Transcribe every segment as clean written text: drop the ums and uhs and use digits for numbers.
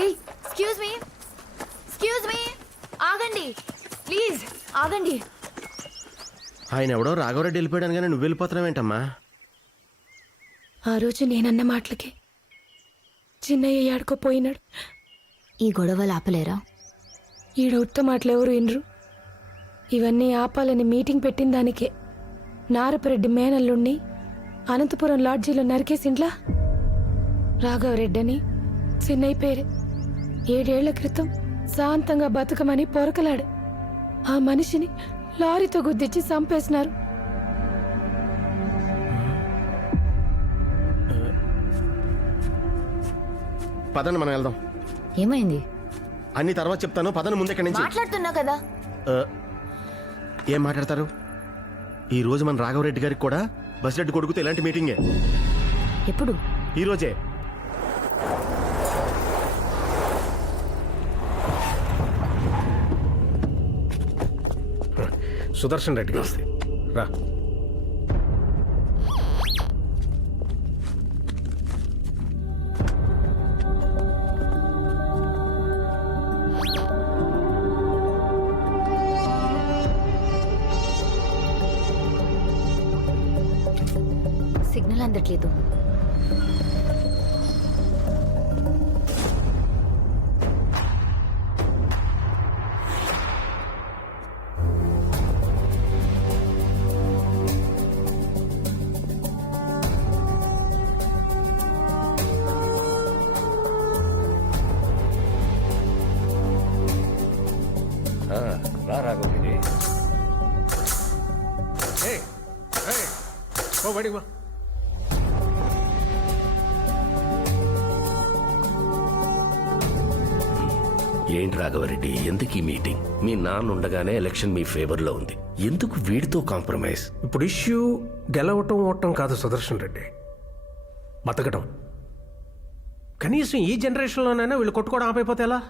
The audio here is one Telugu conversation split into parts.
ఏయ్ ఎక్స్క్యూజ్ మీ ఆగండి ప్లీజ్ ఆగండి. ఆయన ఎవడో రాఘవరెడ్డి వెళ్ళిపోయాడు కానీ నువ్వు వెళ్ళిపోతున్నావేంటమ్మా? ఆ రోజు నేనన్న మాటలకి చిన్నయ్య ఆడుకోపోయినాడు. ఈ గొడవలు ఆపలేరా? ఈడ ఉత్త మాటలు ఎవరు వినరు. ఇవన్నీ ఆపాలని మీటింగ్ పెట్టిన దానికే నారపరెడ్డి మేనల్లుణ్ణి అనంతపురం లాడ్జీలో నరికేసిండ్లా. రాఘవరెడ్డి అని చిన్నయ్య పేరే 7 ఏళ్ల క్రితం శాంతంగా బతుకమని పొరకలాడు. ఆ మనిషిని లారీతో గుద్దిచ్చి చంపేసినారు. పదండి మనం వెళ్దాం. ఏమైంది? అన్ని తర్వాత చెప్తాను, పదని ముందు ఇక్కడి నుంచి. మాట్లాడుతున్నా కదా. ఏం మాట్లాడతారు? ఈ రోజు మన రాఘవరెడ్డి గారికి కూడా బసిరెడ్డి కొడుకుతో ఇలాంటి మీటింగే. ఎప్పుడు? ఈ రోజే. సుదర్శన్ రెడ్డి వస్తే రా. సిగ్నల్ అందట్లేదు. రా రాఘవరెడ్డి. ఓ బడికి బా. ఏంటి రాఘవరెడ్డి, ఎందుకు ఈ మీటింగ్? మీ నాన్న ఉండగానే ఎలక్షన్ మీ ఫేవర్ లో ఉంది, ఎందుకు వీడితో కాంప్రమైజ్? ఇప్పుడు ఇష్యూ గెలవటం ఓటం కాదు సుదర్శన్ రెడ్డి, బతకటం. కనీసం ఈ జనరేషన్లోనైనా వీళ్ళు కొట్టుకోవడం ఆపైపోతే ఎలా?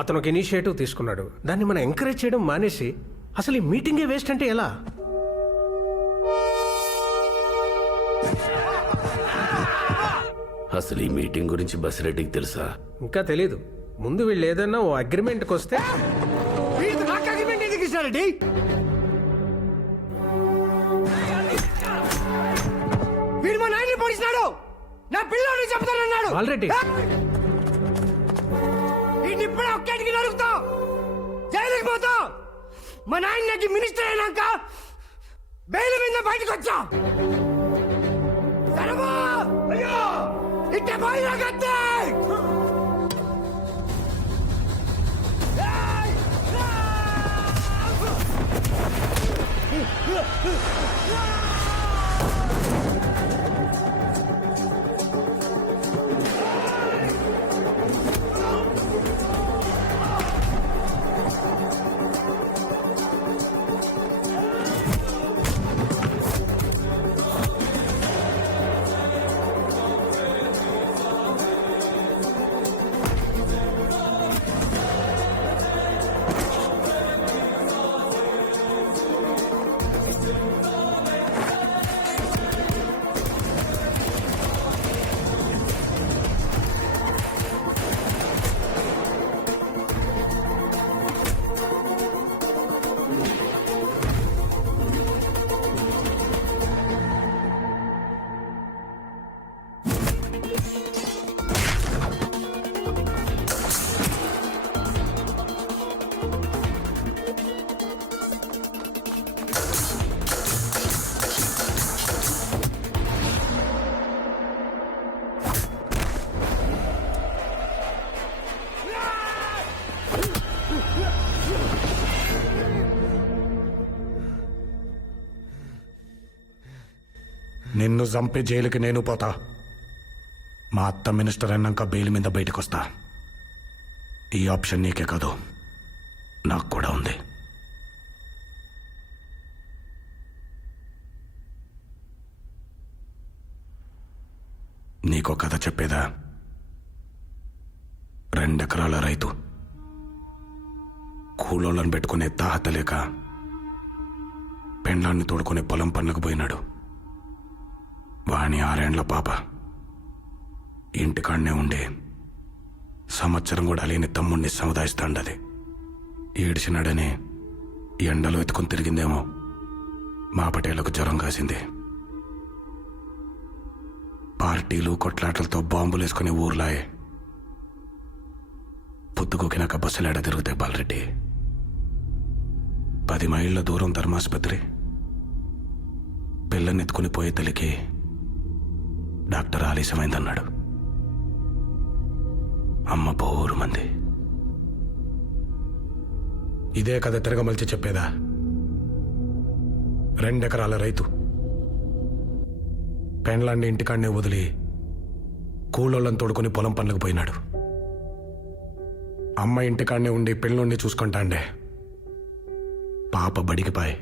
అతను ఒక ఇనిషియేటివ్ తీసుకున్నాడు, దాన్ని మనం ఎంకరేజ్ చేయడం మానేసి అసలు ఈ మీటింగే వేస్ట్ అంటే ఎలా? అసలు ఈ మీటింగ్ గురించి బసిరెడ్డికి తెలుసా? ఇంకా తెలీదు. ముందు వీళ్ళు ఏదైనా ఓ అగ్రిమెంట్కి వస్తే. వీడు మా నాయన్ని పొడిచినాడు, నా పిల్లోని చెప్తానన్నాడు. ఆల్రెడీ వీడిని ఇప్పుడే ఒక్కటికి నరుకుతావు, జైలుకి పోతావు. మా నాయనకి మినిస్టర్ అయినాక బెయిల్ మీద బయటకు వచ్చా. అయ్యో ఇట్టే పోయినా కత్తే. నిన్ను చంపి జైలుకి నేను పోతా. మా అత్త మినిస్టర్ అన్నాక బెయిల్ మీద బయటకు వస్తా. ఈ ఆప్షన్ నీకే కాదు, నాకు కూడా ఉంది. నీకో కథ చెప్పేదా? 2 ఎకరాల రైతు కూలోళ్ళని పెట్టుకునే తాహత లేక పెండ్లాన్ని తోడుకునే పొలం పనులకు పోయినాడు. వాణి 6 ఏండ్ల పాప ఇంటికాడనే ఉండే సంవత్సరం కూడా లేని తమ్ముడిని సముదాయిస్తాండది. ఏడిచినాడని ఎండలో ఎత్తుకుని తిరిగిందేమో మా పటేలకు జ్వరం కాసింది. పార్టీలు కొట్లాటలతో బాంబులు వేసుకుని ఊర్లాయే. పొద్దుగోకినాక బస్సులేడ తిరుగుతాయి బాలరెడ్డి. 10 మైళ్ళ దూరం ధర్మాసుపత్రి. పిల్లనెత్తుకుని పోయే తల్లికి డాక్టర్ ఆలస్యమైందన్నాడు. అమ్మ బోరు మంది. ఇదే కథ తిరగమలిచి చెప్పేదా? 2 ఎకరాల రైతు పెండ్లాన్ని ఇంటికాడనే వదిలి కూలోళ్ళని తోడుకుని పొలం పనులకు పోయినాడు. అమ్మ ఇంటికాడనే ఉండి పెళ్ళుండి చూసుకుంటాండే. పాప బడికి పాయ్.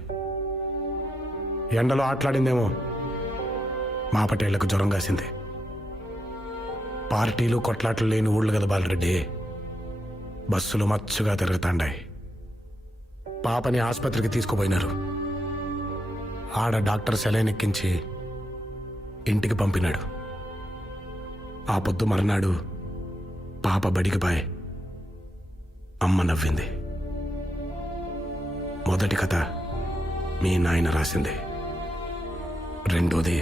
ఎండలో ఆటలాడిందేమో మా పటేళ్లకు జ్వరం కాసింది. పార్టీలు కొట్లాటలు లేని ఊళ్ళు కదా బాలరెడ్డి. బస్సులు మచ్చుగా తిరుగుతాండాయి. పాపని ఆసుపత్రికి తీసుకుపోయినారు. ఆడ డాక్టర్ సెలైన్ ఎక్కించి ఇంటికి పంపినాడు. ఆ పొద్దు మర్నాడు పాప బడికి పాయ్. అమ్మ నవ్వింది. మొదటి కథ మీ నాయన రాసింది. రెండోది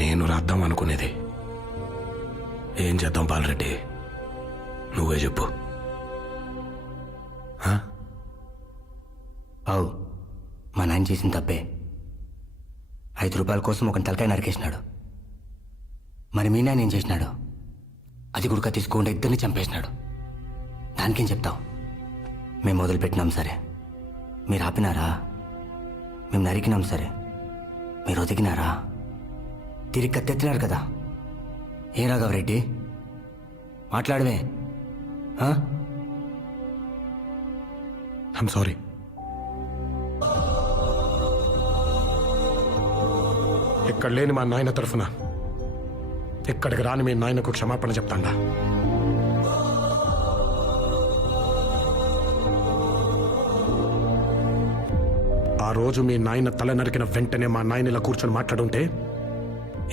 నేను రాద్దాం అనుకునేది. ఏం చేద్దాం బాలరెడ్డి, నువ్వే చెప్పు. అవు మా నాన్న చేసిన తప్పే. 5 రూపాయల కోసం ఒక తలకాయ నరికేసినాడు. మరి మీ నాన్న ఏం చేసినాడు? అది గుడక తీసుకుంటే ఇద్దరిని చంపేసినాడు. దానికేం చెప్తావు? మేము మొదలుపెట్టినాం సరే, మీరు ఆపినారా? మేము నరికినాం సరే, మీరు ఒదిగినారా? తిరిగి కత్తెత్తినారు కదా. ఏ రాఘవరెడ్డి మాట్లాడవే? I'm sorry. ఇక్కడ లేని మా నాయన తరఫున ఇక్కడికి రాని మీ నాయనకు క్షమాపణ చెప్తాండా. ఆ రోజు మీ నాయన తల నరికిన వెంటనే మా నాయన ఇలా కూర్చొని మాట్లాడుంటే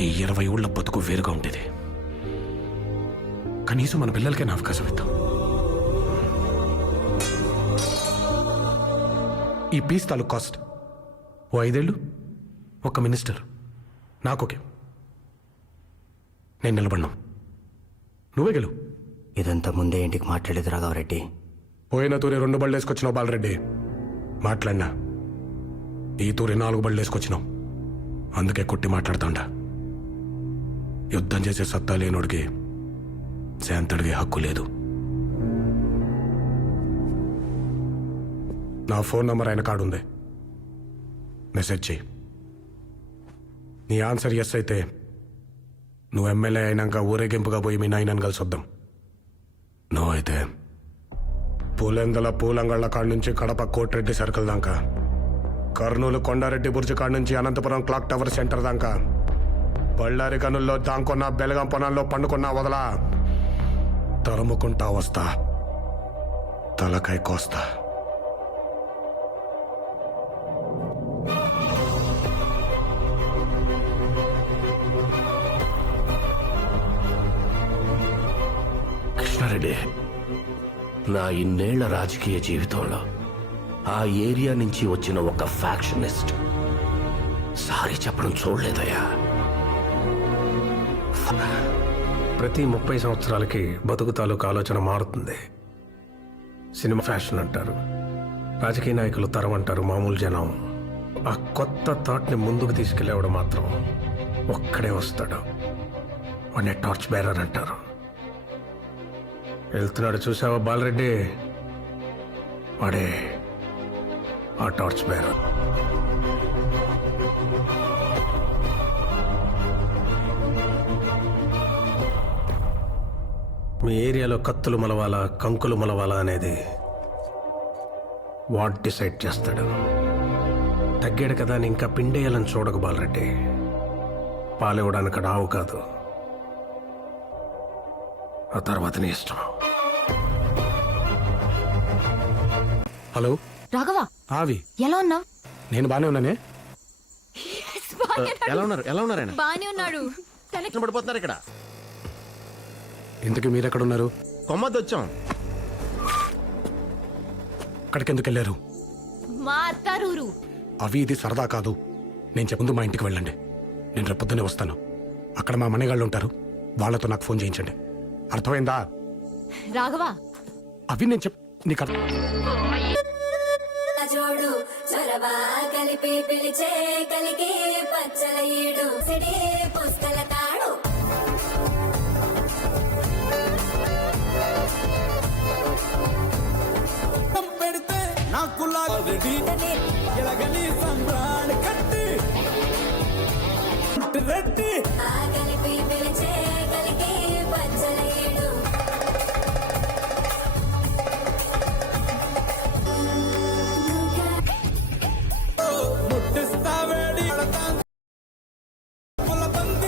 ఈ 20 ఊళ్ళ బతుకు వేరుగా ఉండేది. కనీసం మన పిల్లలకైనా అవకాశం ఇద్దాం. ఈ పీస్ తాలూకు కాస్ట్ ఓ 5 ఏళ్ళు, ఒక మినిస్టర్. నాకోకే, నేను నిలబడినాం. నువ్వే గెలు. ఇదంతా ముందే ఇంటికి మాట్లాడేది రాఘవరెడ్డి. పోయిన తూరి 2 బళ్ళు వేసుకొచ్చినావు బాలరెడ్డి. మాట్లాడినా. ఈ తూరి 4 బళ్ళు వేసుకొచ్చినావు. అందుకే కొట్టి మాట్లాడుతాండా. యుద్ధం చేసే సత్తా లేనోడికి శాంతడిగే హక్కు లేదు. నా ఫోన్ నంబర్ ఆయన కాడుంది. మెసేజ్ చెయ్యి. నీ ఆన్సర్ ఎస్ అయితే నువ్వు ఎమ్మెల్యే అయినాక ఊరేగింపుగా పోయి మీ నాయనని కలిసి వద్దాం. నో అయితే పూలెందల పూలంగళ్ళ కాడి నుంచి కడప కోటిరెడ్డి సర్కిల్ దాకా, కర్నూలు కొండారెడ్డి బుర్జి కాడి నుంచి అనంతపురం క్లాక్ టవర్ సెంటర్ దాకా, బళ్ళారి గనుల్లో దాంకున్న బెలగం పొనాల్లో పండుకున్నా వదలా. తరుముకుంటా వస్తా, తలకాయ కోస్తా. కృష్ణారెడ్డి, నా ఇన్నేళ్ల రాజకీయ జీవితంలో ఆ ఏరియా నుంచి వచ్చిన ఒక ఫ్యాక్షనిస్ట్ సారీ చెప్పడం చూడలేదయ్యా. ప్రతి 30 సంవత్సరాలకి బతుకు తాలూకు ఆలోచన మారుతుంది. సినిమా ఫ్యాషన్ అంటారు, రాజకీయ నాయకులు తరం అంటారు, మామూలు జనం ఆ కొత్త థాట్ని ముందుకు తీసుకెళ్ళేవాడు మాత్రం ఒక్కడే వస్తాడు. వాడిని టార్చ్ బేరర్ అంటారు. వెళ్తున్నాడు చూసావా బాలరెడ్డి, వాడే ఆ టార్చ్ బేరర్. మీ ఏరియాలో కత్తులు మలవాలా కంకులు మలవాలా అనేది వాట్ డిసైడ్ చేస్తాడు. తగ్గాడు కదా అని ఇంకా పిండేయాలని చూడకు బాలరెడ్డి. పాలివ్వడానికి అక్కడ ఆవు కాదు. ఆ తర్వాత నీ ఇష్టం. హలో రాఘవ, ఆవి, ఎలా ఉన్నావు? నేను బానే ఉన్నానే. ఎలా ఉన్నారు ఆయన బానే ఉన్నాడు. పడిపోతున్నారు ఇక్కడ. ఇంతకీ మీరెక్కడ ఉన్నారు? కొమ్మద్దు వచ్చాం. అక్కడికి ఎందుకు వెళ్ళారు? మా అత్తారూరు. అవి ఇది సరదా కాదు. నేను చెప్పుందు మా ఇంటికి వెళ్ళండి. నేను రేపొద్దునే వస్తాను. అక్కడ మా మణిగాళ్ళు ఉంటారు. వాళ్ళతో నాకు ఫోన్ చేయించండి. అర్థమైందా? రాఘవా, అవి నేను నీకు జోడు చొరవా కలిపి పిలిచే కలికి పచ్చల ఈడు సిడి పుస్తల తాడు పెడితే నాకు రెడీ ఎలాగని సంబ్రాణి కట్టి రెడ్డి కలిపి పిలిచే